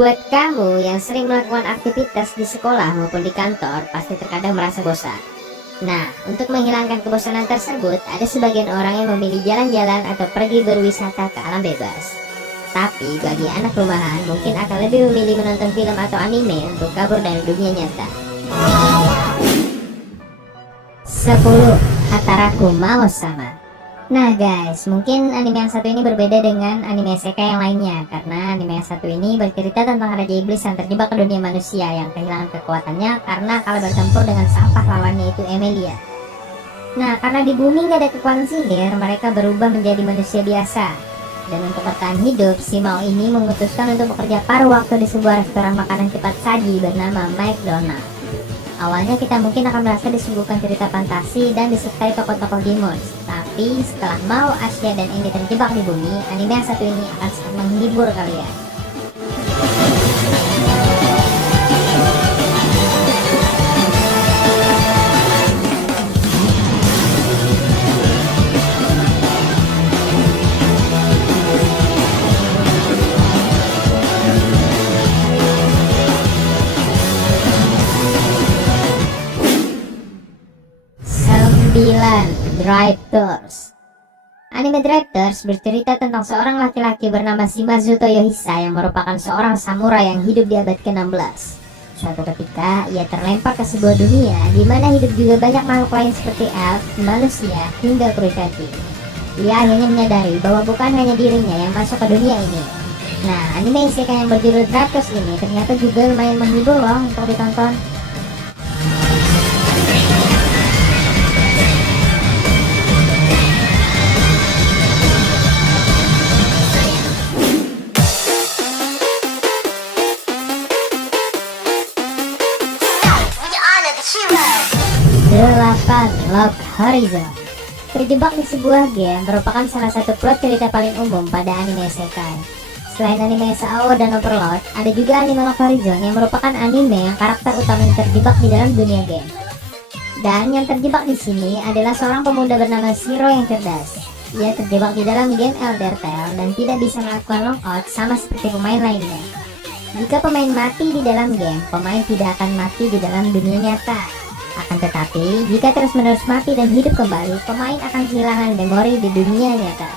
Buat kamu yang sering melakukan aktivitas di sekolah maupun di kantor, pasti terkadang merasa bosan. Nah, untuk menghilangkan kebosanan tersebut, ada sebagian orang yang memilih jalan-jalan atau pergi berwisata ke alam bebas. Tapi bagi anak rumahan, mungkin akan lebih memilih menonton film atau anime untuk kabur dari dunia nyata. 10. Hataraku mau sama. Nah guys, mungkin anime yang satu ini berbeda dengan anime isekai yang lainnya, karena anime yang satu ini bercerita tentang Raja Iblis yang terjebak ke dunia manusia yang kehilangan kekuatannya karena kalah bertempur dengan sampah lawannya yaitu Emilia. Nah, karena di bumi gak ada kekuatan sihir, mereka berubah menjadi manusia biasa. Dan untuk bertahan hidup, si Mao ini memutuskan untuk bekerja paruh waktu di sebuah restoran makanan cepat saji bernama McDonald. Awalnya kita mungkin akan merasa disuguhkan cerita fantasi dan disertai tokoh-tokoh demons. Tapi setelah Mao, Asia, dan Amy terjebak di bumi, anime yang satu ini akan sangat menghibur kalian. Drifters. Anime Drifters bercerita tentang seorang laki-laki bernama Shimazu Toyohisa yang merupakan seorang samurai yang hidup di abad ke-16. Suatu ketika, ia terlempar ke sebuah dunia di mana hidup juga banyak makhluk lain seperti elf, manusia, hingga krukaki. Ia akhirnya menyadari bahwa bukan hanya dirinya yang masuk ke dunia ini. Nah, anime isekai yang berjudul Drifters ini ternyata juga lumayan menghibur loh untuk ditonton. Lock Horizon. Terjebak di sebuah game merupakan salah satu plot cerita paling umum pada anime isekai. Selain anime SAO dan Overlord, ada juga anime Lock Horizon yang merupakan anime yang karakter utamanya terjebak di dalam dunia game. Dan yang terjebak di sini adalah seorang pemuda bernama Shiro yang cerdas. Ia terjebak di dalam game Elder Tale dan tidak bisa melakukan logout sama seperti pemain lainnya. Jika pemain mati di dalam game, pemain tidak akan mati di dalam dunia nyata. Akan tetapi, jika terus-menerus mati dan hidup kembali, pemain akan kehilangan memori di dunia nyata.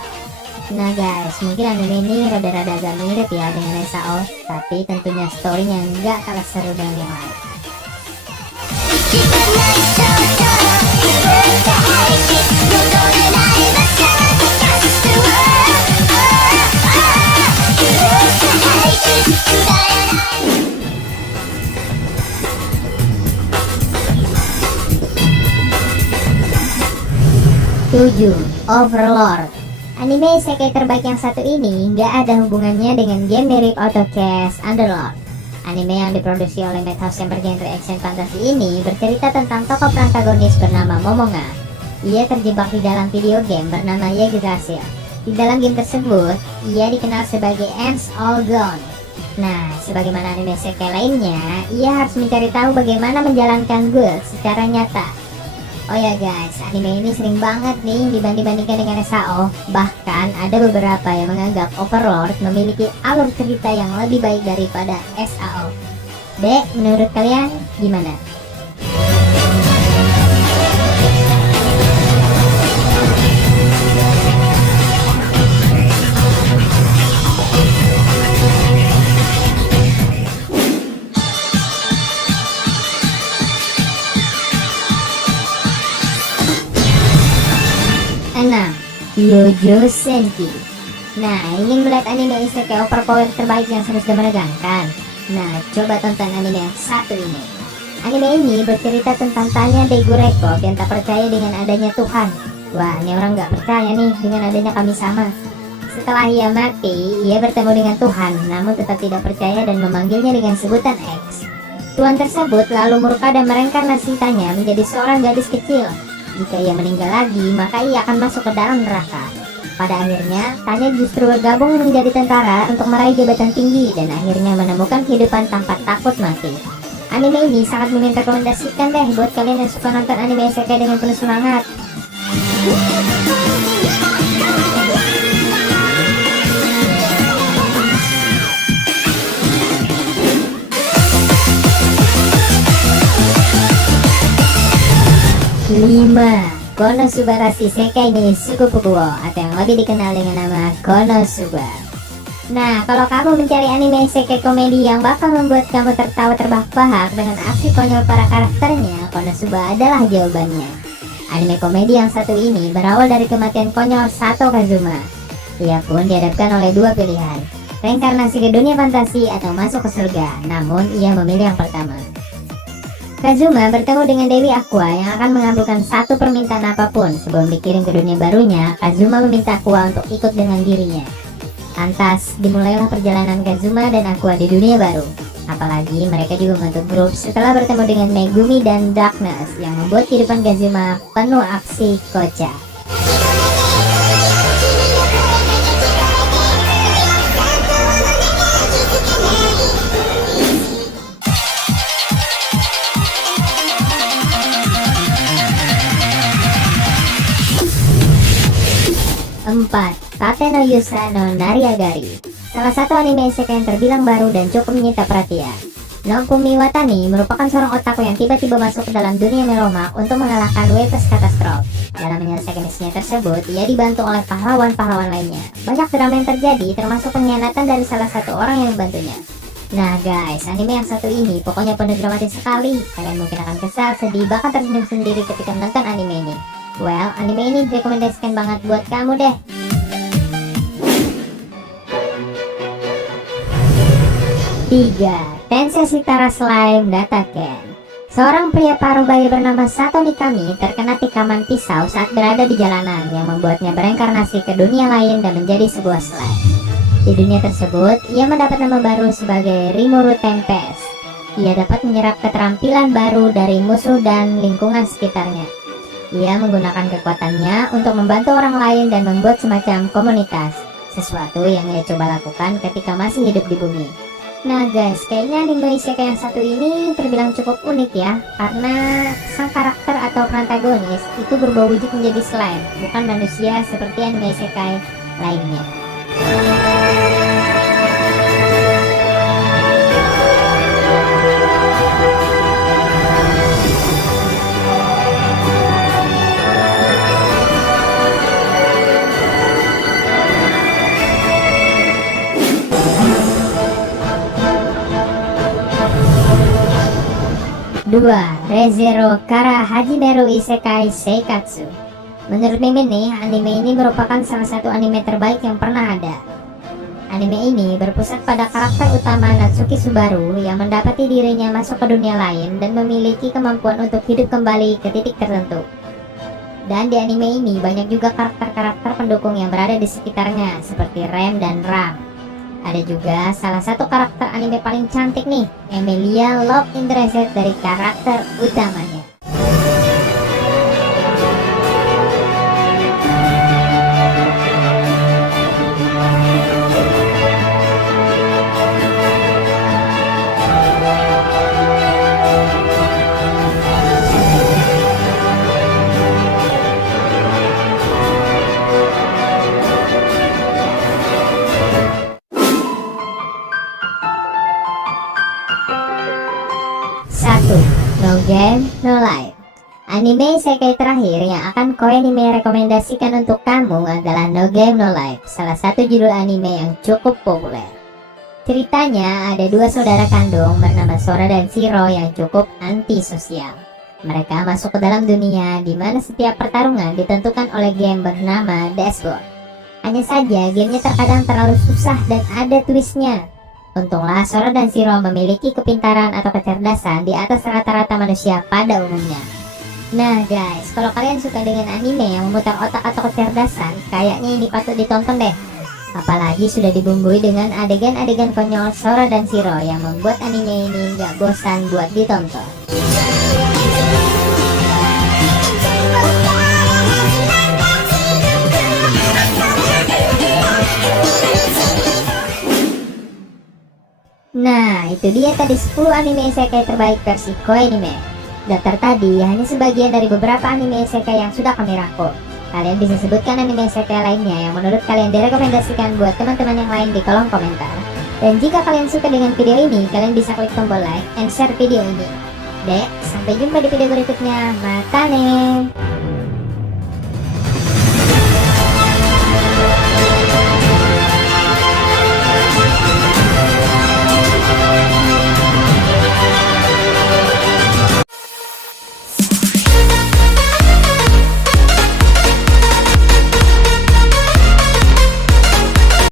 Nah guys, mungkin anime ini rada-rada agak mirip ya dengan SAO, tapi tentunya storynya nggak kalah seru dengan yang lain. Overlord. Anime isekai terbaik yang satu ini nggak ada hubungannya dengan game mirip Autocast Underlord. Anime yang diproduksi oleh Madhouse yang bergenre action fantasy ini bercerita tentang tokoh protagonis bernama Momonga. Ia terjebak di dalam video game bernama Yggdrasil. Di dalam game tersebut, ia dikenal sebagai Ends All Gone. Nah, sebagaimana anime isekai lainnya, ia harus mencari tahu bagaimana menjalankan guild secara nyata. Oh ya guys, anime ini sering banget nih dibanding-bandingkan dengan SAO. Bahkan ada beberapa yang menganggap Overlord memiliki alur cerita yang lebih baik daripada SAO. Dek, menurut kalian gimana? Yojo Senki. Nah, ingin melihat anime isekai overpower terbaik yang seru dan menegangkan? Nah, coba tonton anime yang satu ini. Anime ini bercerita tentang Tanya Daigurekob yang tak percaya dengan adanya Tuhan. Wah, ini orang gak percaya nih dengan adanya Kami-sama. Setelah ia mati, ia bertemu dengan Tuhan, namun tetap tidak percaya dan memanggilnya dengan sebutan X. Tuhan tersebut lalu murka dan mereinkarnasi Tanya menjadi seorang gadis kecil. Jika ia meninggal lagi, maka ia akan masuk ke dalam neraka. Pada akhirnya, Tanya justru bergabung menjadi tentara untuk meraih jabatan tinggi dan akhirnya menemukan kehidupan tanpa takut mati. Anime ini sangat merekomendasikan deh buat kalian yang suka nonton anime isekai dengan penuh semangat. 5. Konosuba Isekai ni Sukupukuwo atau yang lebih dikenal dengan nama Konosuba. Nah, kalau kamu mencari anime isekai komedi yang bakal membuat kamu tertawa terbahak-bahak dengan aksi konyol para karakternya, Konosuba adalah jawabannya. Anime komedi yang satu ini berawal dari kematian konyol Sato Kazuma. Ia pun dihadapkan oleh dua pilihan, reinkarnasi ke dunia fantasi atau masuk ke surga, namun ia memilih yang pertama. Kazuma bertemu dengan Dewi Aqua yang akan mengabulkan satu permintaan apapun. Sebelum dikirim ke dunia barunya, Kazuma meminta Aqua untuk ikut dengan dirinya. Lantas, dimulailah perjalanan Kazuma dan Aqua di dunia baru. Apalagi mereka juga membentuk grup setelah bertemu dengan Megumi dan Darkness yang membuat kehidupan Kazuma penuh aksi kocak. Empat, Tate no Yusa no Nariagari. Salah satu anime isekai yang terbilang baru dan cukup menyita perhatian. Nokumi Watani merupakan seorang otaku yang tiba-tiba masuk ke dalam dunia Meromak untuk mengalahkan Webes Catastrophe. Dalam menyelesaikan misinya tersebut, ia dibantu oleh pahlawan-pahlawan lainnya. Banyak drama yang terjadi, termasuk pengkhianatan dari salah satu orang yang membantunya. Nah guys, anime yang satu ini pokoknya penuh dramatis sekali. Kalian mungkin akan kesal, sedih, bahkan tersenyum sendiri ketika menonton anime ini. Well, anime ini direkomendasikan banget buat kamu deh. 3. Tensei Shitara Slime Dataken. Seorang pria paruh bayi bernama Sato Mikami terkena tikaman pisau saat berada di jalanan yang membuatnya bereinkarnasi ke dunia lain dan menjadi sebuah slime. Di dunia tersebut, ia mendapat nama baru sebagai Rimuru Tempest. Ia dapat menyerap keterampilan baru dari musuh dan lingkungan sekitarnya. Ia menggunakan kekuatannya untuk membantu orang lain dan membuat semacam komunitas, sesuatu yang ia coba lakukan ketika masih hidup di bumi. Nah guys, kayaknya anime isekai yang satu ini terbilang cukup unik ya, karena sang karakter atau protagonis itu berubah wujud menjadi slime, bukan manusia seperti anime isekai lainnya. Dua, Re:Zero Kara Hajimeru Isekai Seikatsu. Menurut Mimin nih, anime ini merupakan salah satu anime terbaik yang pernah ada. Anime ini berpusat pada karakter utama Natsuki Subaru yang mendapati dirinya masuk ke dunia lain dan memiliki kemampuan untuk hidup kembali ke titik tertentu. Dan di anime ini banyak juga karakter-karakter pendukung yang berada di sekitarnya seperti Rem dan Ram. Ada juga salah satu karakter anime paling cantik nih, Emilia Love Interest dari karakter utamanya. No Game, No Life. Anime isekai terakhir yang akan Koenime rekomendasikan untuk kamu adalah No Game, No Life, salah satu judul anime yang cukup populer. Ceritanya ada dua saudara kandung bernama Sora dan Shiro yang cukup antisosial. Mereka masuk ke dalam dunia di mana setiap pertarungan ditentukan oleh game bernama Dashboard. Hanya saja gamenya terkadang terlalu susah dan ada twistnya. Untunglah Sora dan Shiro memiliki kepintaran atau kecerdasan di atas rata-rata manusia pada umumnya. Nah guys, kalau kalian suka dengan anime yang memutar otak atau kecerdasan, kayaknya ini patut ditonton deh. Apalagi sudah dibumbui dengan adegan-adegan konyol Sora dan Shiro yang membuat anime ini gak bosan buat ditonton. Nah, itu dia tadi 10 anime isekai terbaik versi Koenime. Daftar tadi hanya sebagian dari beberapa anime isekai yang sudah kami rangkum. Kalian bisa sebutkan anime isekai lainnya yang menurut kalian direkomendasikan buat teman-teman yang lain di kolom komentar. Dan jika kalian suka dengan video ini, kalian bisa klik tombol like and share video ini. Dek, sampai jumpa di video berikutnya. Mata nih.